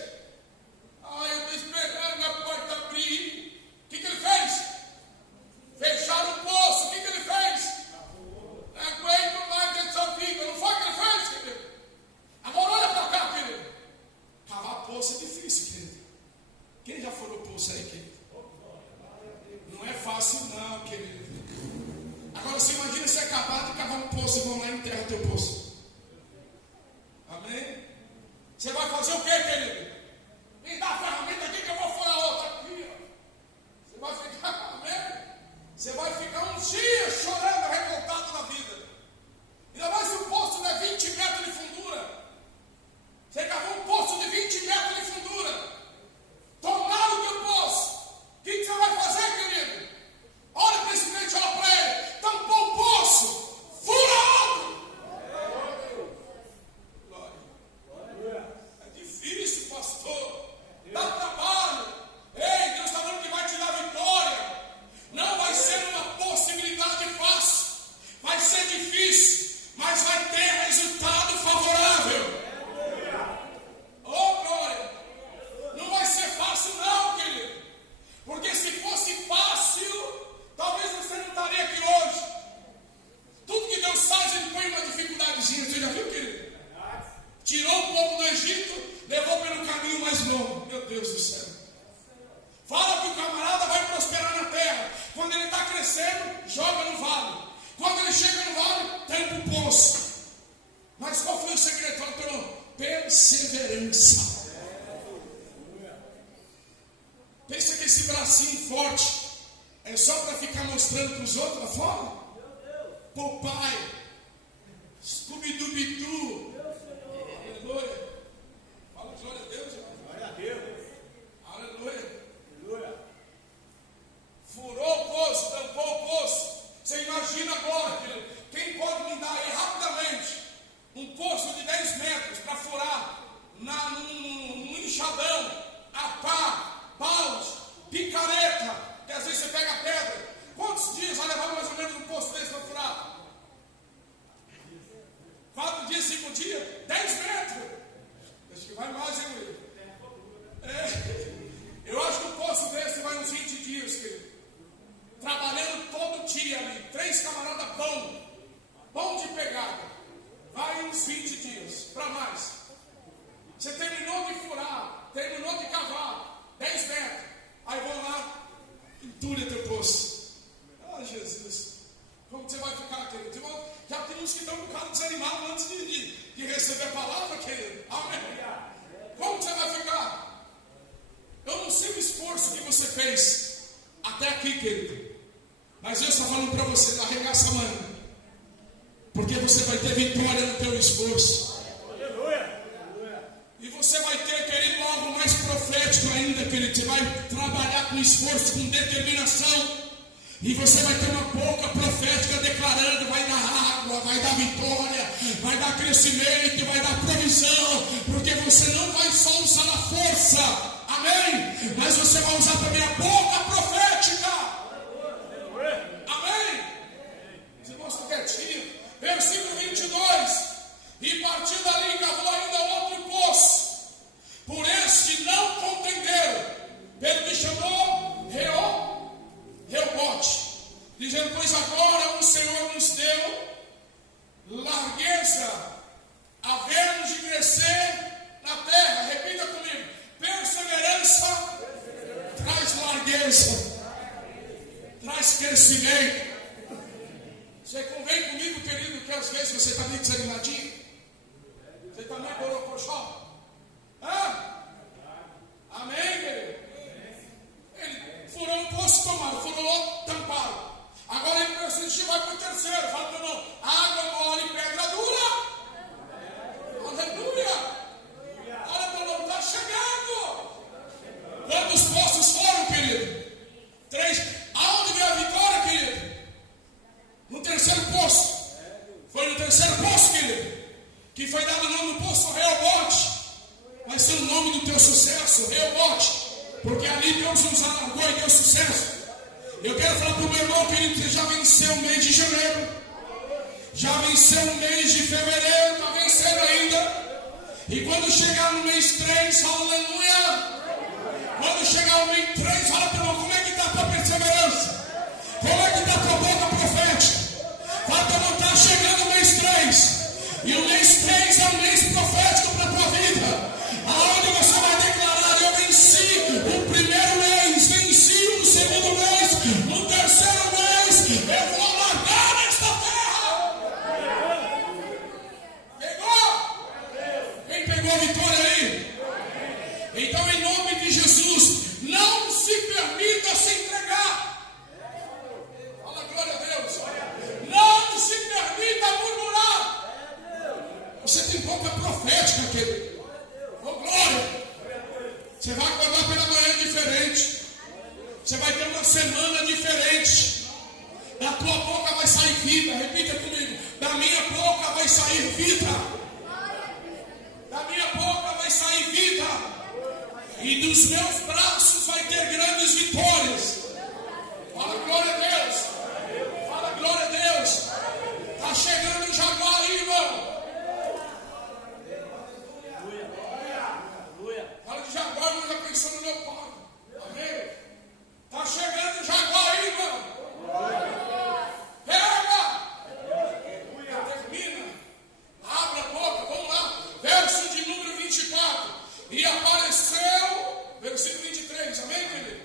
Eu estou esperando a porta abrir. O que ele fez? Fecharam o poço. O que ele fez? Não aguento mais essa vida. Não foi o que ele fez, querido? Agora olha para cá, querido. Cavar poço é difícil, querido. Quem já furou poço aí, querido? Não é fácil não, querido. Agora você imagina você acabar de cavar um poço e vão lá e enterra o teu poço. Amém? Você vai fazer o quê, querido? Me dá a ferramenta aqui que eu vou furar outra aqui. Você vai ficar, amém? Você vai ficar uns dias chorando, revoltado na vida. Ainda mais se o poço der 20 metros de fundura. Você cavou um poço de 20 metros de fundura. Tomaram o teu poço. O que você vai fazer, querido? Olha para esse crente, olha para ele. Tampou o poço. Fura outro. bracinhos fortes é só para ficar mostrando para os outros lá fora? Popeye, Scooby-Doo, aleluia. Fala glória a Deus, irmão. Glória a Deus. Aleluia. Aleluia. Furou o poço, tampou o poço. Você imagina agora, querido, quem pode me dar aí rapidamente um poço de 10 metros para furar num enxadão, a pá, paus, picareta, que às vezes você pega a pedra. Quantos dias vai levar mais ou menos um poço desse para furar? 4 dias, 5 dias, 10 metros. Acho que vai mais, hein, Will? Eu acho que um poço desse vai uns 20 dias, querido. Trabalhando todo dia ali. 3 camaradas bom de pegada. Vai uns 20 dias, para mais. Você terminou de furar, terminou de cavar, 10 metros. Aí vão lá, entulha teu poço. Ah, Jesus. Como você vai ficar, querido? Já tem uns que estão um bocado desanimados antes de receber a palavra, querido. Amém. Como você vai ficar? Eu não sei o esforço que você fez até aqui, querido. Mas Deus está falando para você, arregaça a mão. Porque você vai ter vitória no teu esforço. Aleluia. E você vai ter, querido, algo mais profético ainda, querido. Você vai trabalhar com esforço, com determinação. E você vai ter uma boca profética declarando, vai dar água, vai dar vitória, vai dar crescimento, vai dar provisão. Porque você não vai só usar a força, amém? Mas você vai usar também a boca profética. Amém? Você mostra quietinho. Versículo 22. E partindo dali cavou ainda outro poço. Por este não contenderam, pelo que chamou Reobote, dizendo: pois agora o Senhor nos deu largueza, havemos de crescer na terra. Repita comigo: perseverança traz largueza, traz crescimento. Você convém comigo, querido, que às vezes você está meio desanimadinho? Você está meio borocochó? Amém, querido? Ele furou um poço, tomaram, furou outro, tamparam. Agora ele persiste e vai para o terceiro. Fala para o irmão: água mole, pedra dura. Aleluia. Olha para o irmão, está chegando. Quantos poços foram, querido? 3. Aonde veio a vitória, querido? No terceiro poço. Foi no terceiro poço, querido, que foi dado o nome do poço Reobote. Vai ser o nome do teu sucesso, Reobote. Porque ali Deus nos alargou e deu sucesso. Eu quero falar para o meu irmão, querido, você já venceu o mês de janeiro. Já venceu o mês de fevereiro. Está vencendo ainda. E quando chegar no mês 3, aleluia. Quando chegar no mês 3, fala para o irmão: como é que está a tua perseverança? Como é que está a tua boca profética? Fala para o irmão: está chegando o mês 3. E o mês 3 é um mês profético para a tua vida. Aonde você vai declarar: eu venci o primeiro mês, venci o segundo mês, no terceiro mês, eu vou largar esta terra. Pegou? Quem pegou a vitória aí? Então, em nome de Jesus, não se permita se entregar. Fala glória a Deus. Não se permita murmurar. Você tem boca profética, querido. Oh, glória! Você vai acordar pela manhã diferente. Você vai ter uma semana diferente. Da tua boca vai sair vida. Repita comigo: da minha boca vai sair vida. Da minha boca vai sair vida. E dos meus braços vai ter grandes vitórias. Fala glória a Deus. Fala glória a Deus. Está chegando o Jaguar aí, irmão. Fala de Jaguar, mas já pensou no meu pai. Amém? Está chegando o Jaguar aí, irmão. Pega! Termina. Abre a boca, vamos lá. Verso de número 24. E apareceu, versículo 23, amém, querido?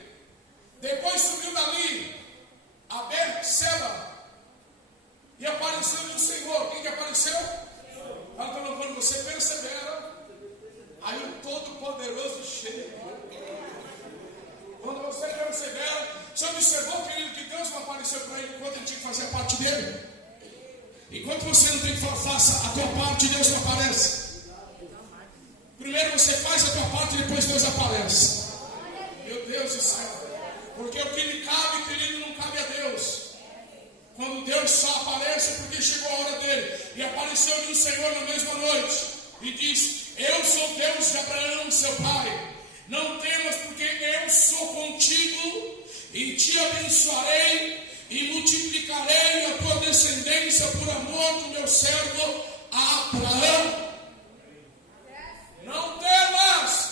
observou, querido, que Deus não apareceu para ele enquanto ele tinha que fazer a parte dele? Enquanto você não tem que faça a tua parte, Deus não aparece. Primeiro você faz a tua parte e depois Deus aparece. Meu Deus do céu. Porque o que lhe cabe, querido, não cabe a Deus. Quando Deus só aparece é porque chegou a hora dele. E apareceu-lhe o Senhor na mesma noite. E diz: eu sou Deus de Abraão, seu pai. Não temas, porque eu sou contigo. E te abençoarei. E multiplicarei a tua descendência por amor do meu servo Abraão. Não temas,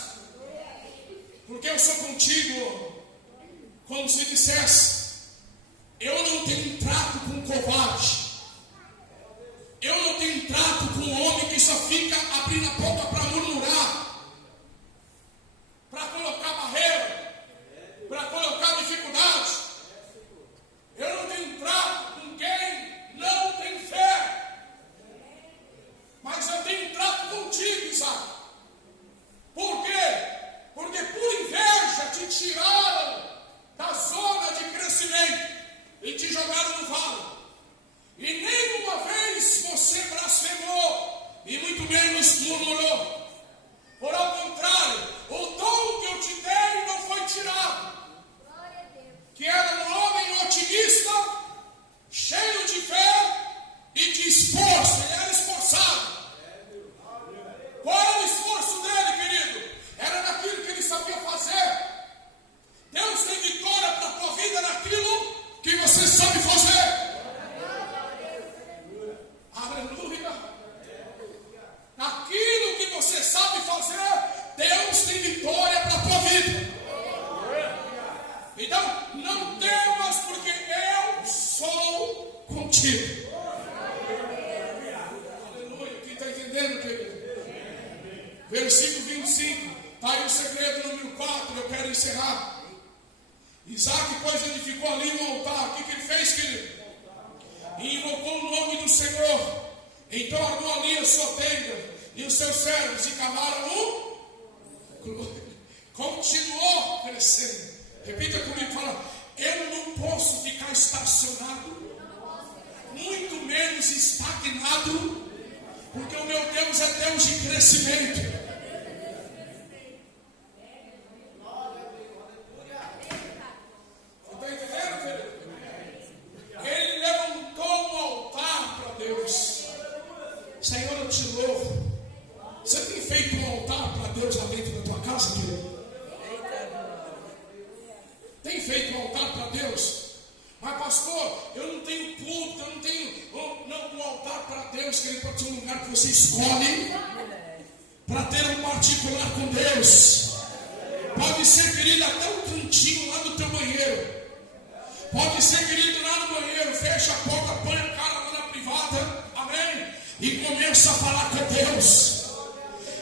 porque eu sou contigo. Como se dissesse: eu não tenho trato com covarde. Eu não tenho trato com um homem que só fica abrindo a boca para murmurar, para colocar barreira, para colocar dificuldade. Eu não tenho trato com quem não tem fé. Mas eu tenho trato contigo, Isaac. Por quê? Porque por inveja te tiraram da zona de crescimento e te jogaram no vale. E nenhuma vez você blasfemou e muito menos murmurou. Por ao contrário, o dom que eu te dei não foi tirado. Que era um homem otimista, cheio de fé e de esforço. Ele era esforçado. Qual era o esforço dele, querido? Era naquilo que ele sabia fazer. Deus tem vitória para a tua vida naquilo que você sabe fazer. Aleluia. Naquilo que você sabe fazer, Deus tem vitória para a tua vida. Então, não temas, porque eu sou contigo. Aleluia. Quem está entendendo, querido? Versículo 25. Está aí o segredo número 4. Eu quero encerrar. Isaac, pois, edificou ali um altar. O que ele fez, querido? E invocou o nome do Senhor. Então armou ali a sua tenda e os seus servos e cavaram continuou crescendo. Repita comigo, fala: eu não posso ficar estacionado, muito menos estagnado, porque o meu Deus é Deus de crescimento. Está entendendo, querido? Ele levantou um altar para Deus. Senhor, eu te louvo. Você tem feito um altar para Deus lá dentro da tua casa, querido? Tem feito um altar para Deus? Mas pastor, eu não tenho culto, eu não tenho um altar para Deus, querido. Pode ser um lugar que você escolhe para ter um particular com Deus. Pode ser, querido, até um cantinho lá do teu banheiro. Pode ser, querido, lá no banheiro. Fecha a porta, põe a cara lá na privada, amém? E começa a falar com Deus.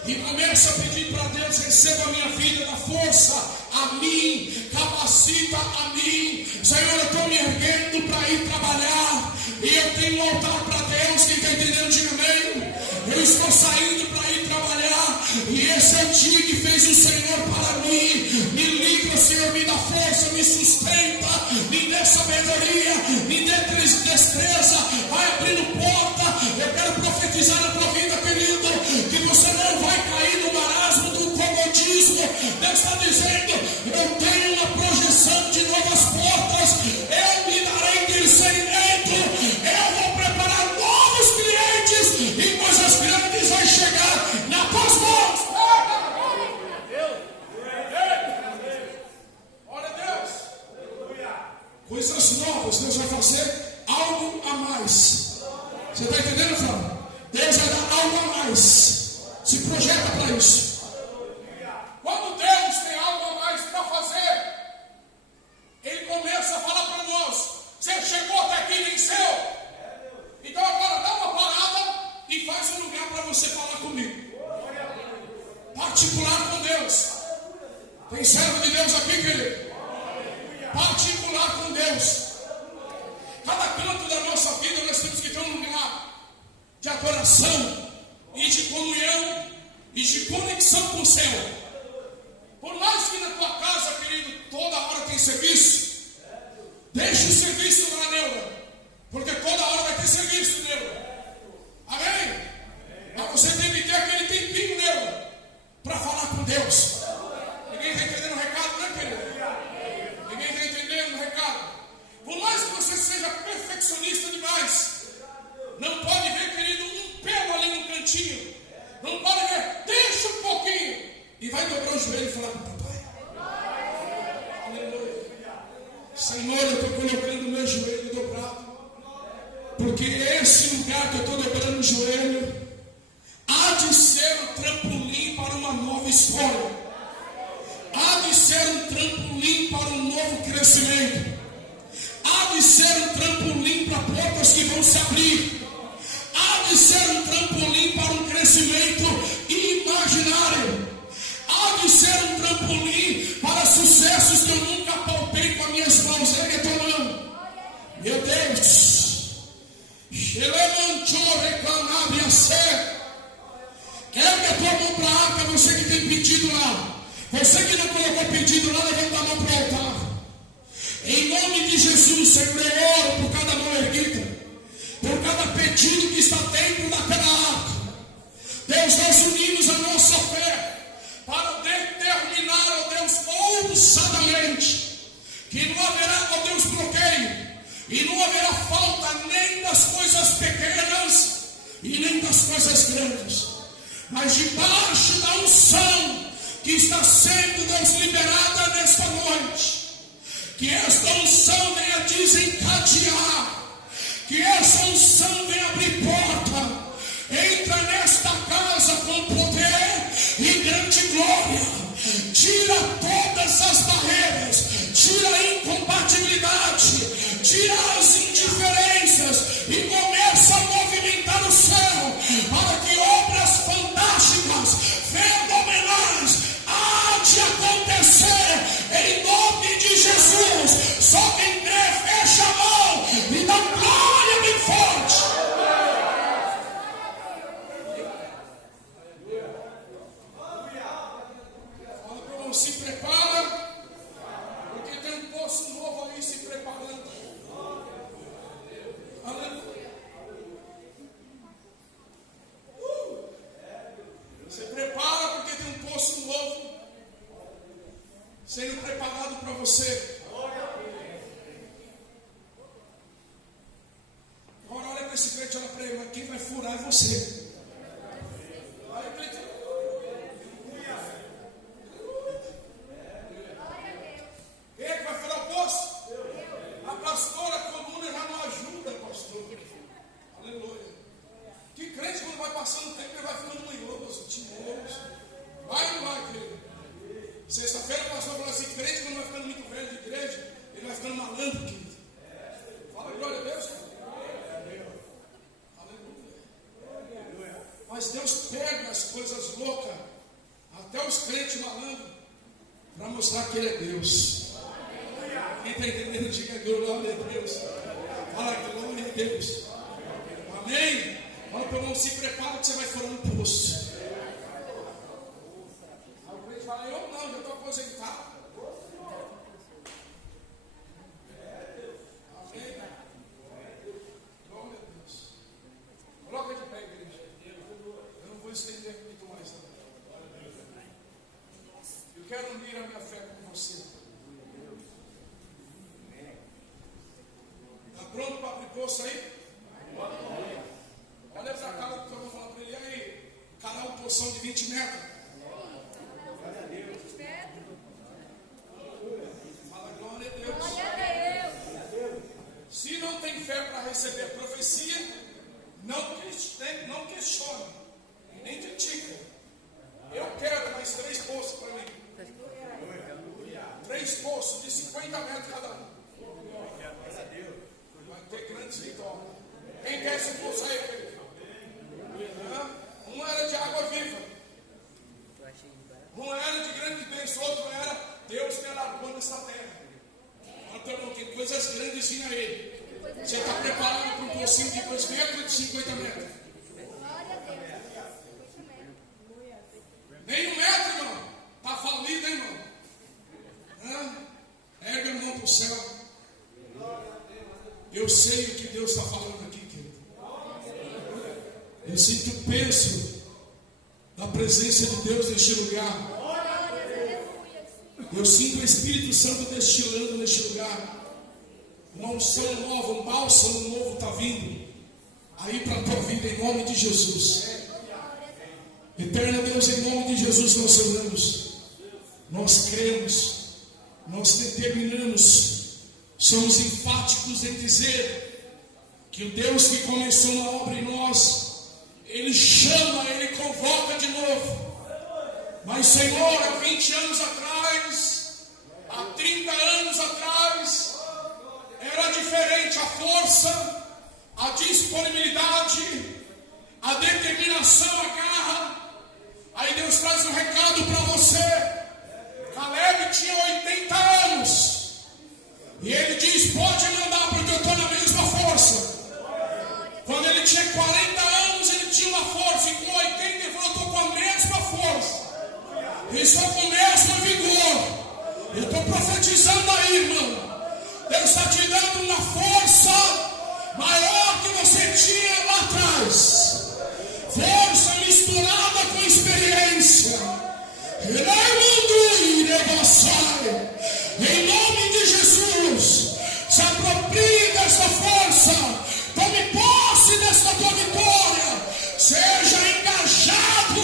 E começa a pedir para Deus: receba a minha vida, da força a mim, capacita a mim. Senhor, eu estou me erguendo para ir trabalhar. E eu tenho um altar para Deus. Quem está entendendo, diga amém. Eu estou saindo para ir trabalhar. E esse é o dia que fez o Senhor para mim. Me livra, Senhor, me dá força, me sustenta, me dê sabedoria, me dê destreza. Vai abrindo porta. Eu quero profetizar na tua vida, querido, que você não vai cair no marasmo do comodismo. Deus está dizendo: eu tenho uma projeção de novas portas. Eu lhe darei discernimento. Eu vou preparar novos clientes e coisas grandes vai chegar nas tuas mãos. Glória a Deus. Coisas novas. Deus vai fazer algo a mais. Você está entendendo, Flávio? Deus vai dar algo a mais. Se projeta para isso. Quando Deus tem algo a mais para fazer, Ele começa a falar para nós: você chegou até aqui e venceu. Então agora dá uma parada e faz um lugar para você falar comigo. Particular com Deus. Tem servo de Deus aqui, querido? Particular com Deus. Cada canto da nossa vida nós temos que ter um lugar de adoração e de comunhão e de conexão com o céu. Por mais que na tua casa, querido, toda hora tem serviço, Deixa o serviço lá, Neura. Porque toda hora vai ter serviço, Neura. Amém? Mas você tem que ter aquele tempinho, Neura, para falar com Deus. Ninguém está entendendo o recado, né, querido? Ninguém está entendendo o recado. Por mais que você seja perfeccionista demais, não pode ver, querido, um pelo ali no cantinho. Não pode ver, deixa um pouquinho. E vai dobrar o joelho e falar com o papai. Aleluia. Senhor, eu estou colocando o meu joelho dobrado. Porque esse lugar que eu estou dobrando o joelho há de ser um trampolim para uma nova história. Há de ser um trampolim para um novo crescimento. Há de ser um trampolim para portas que vão se abrir. Há de ser um trampolim para um crescimento imaginário. Há de ser um trampolim para sucessos que eu nunca palpei com as minhas mãos. Ergue a tua mão. Meu Deus. Ergue a tua mão para a arca, você que tem pedido lá. Você que não colocou pedido lá, levanta a mão para o altar. Em nome de Jesus, Senhor, eu oro por cada mão erguida, por cada pedido que está dentro daquela arca. Deus, nós unimos a nossa fé para determinar, ó Deus, ousadamente, que não haverá, ó Deus, bloqueio, e não haverá falta nem das coisas pequenas e nem das coisas grandes, mas debaixo da unção que está sendo, Deus, liberada nesta noite, que esta unção venha desencadear, que essa unção venha abrir porta. Entra nesta casa com poder e grande glória. Tira todas as barreiras, tira a incompatibilidade, tira as indiferenças e começa a movimentar o céu para que obras fantásticas, fenomenais, há de acontecer em nome de Jesus. Só quem crê, fecha a mão e dá glória bem forte. Se prepara, porque tem um poço novo aí se preparando. Aleluia. Se prepara, porque tem um poço novo sendo preparado para você. Agora olha para esse crente, olha para ele, mas quem vai furar é você. Olha para ele. Quem é que vai furar o poço? A pastora coluna já não ajuda, pastor. Aleluia. Que crente, quando vai passando o tempo, ele vai ficando manhoso, timoso. Vai ou não vai, querido? Sexta-feira o pastor falou assim: crente, quando vai ficando muito velho de igreja, ele vai ficando malandro, querido. Fala glória a Deus, cara. Aleluia. Mas Deus pega as coisas loucas, até os crentes malandros, para mostrar que Ele é Deus. Quem está entendendo, diga glória a Deus. Fala glória a Deus. Amém? Fala para o irmão, se prepara que você vai furar um poço. Aí o crente fala: eu não, já estou aposentado. Amém? Glória a Deus. Coloca de pé, igreja. Eu não vou estender muito mais. Eu quero unir a minha fé com você. Está pronto para abrir poço aí? Olha para cá, que eu vou falar para ele. E aí, canal poção de 20 metros. Fala glória a Deus. Se não tem fé para receber profecia, não questione, nem critica. Eu quero mais 3 poços para mim. 3 poços de 50 metros cada um. Vai ter grandes vitórias. Quem quer esse poço aí, querido? Um era de água viva. Um era de grande bênção. Outro era Deus me alargou nessa terra. Então, tem coisas grandes vindo aí. Você está preparado para um pocinho de 2 metros de 50 metros? Nem 1 metro, irmão. Está falido, hein, irmão? Ergue a mão para o céu. Eu sei o que Deus está falando aqui, querido. Eu sinto o peso da presença de Deus neste lugar. Eu sinto o Espírito Santo destilando neste lugar. Uma unção nova, um bálsamo novo está vindo aí para a tua vida, em nome de Jesus. Eterno Deus, em nome de Jesus nós oramos, nós cremos, nós determinamos, somos enfáticos em dizer que o Deus que começou uma obra em nós, Ele chama, Ele convoca de novo. Mas Senhor, há 20 anos atrás, há 30 anos atrás, era diferente a força, a disponibilidade, a determinação, a garra. Aí Deus traz um recado para você. Caleb tinha 80 anos. E ele diz, pode mandar porque eu estou na mesma força. Quando ele tinha 40 anos, ele tinha uma força. E com 80 ele falou, eu estou com a mesma força. E estou com o mesmo vigor. Eu estou profetizando aí, irmão. Deus está te dando uma força maior que você tinha lá atrás. Força misturada com experiência. Em nome de Jesus, se aproprie dessa força, tome posse dessa tua vitória, seja engajado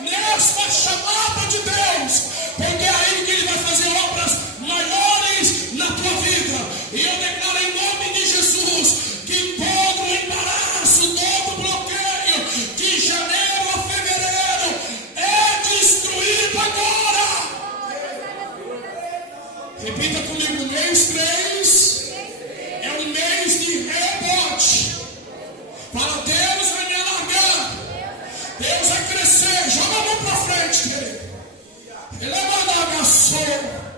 nesta chamada de Deus, porque é aí que Ele vai fazer obras maiores na tua vida. E eu declaro em nome de Jesus que todo embaraço, todo bloqueio de janeiro a fevereiro é destruído agora. Repita comigo, mês 3 é um mês de rebote. Para Deus vai me alargar, Deus vai crescer. Joga a mão para frente, querido. Ele é mandagaçou.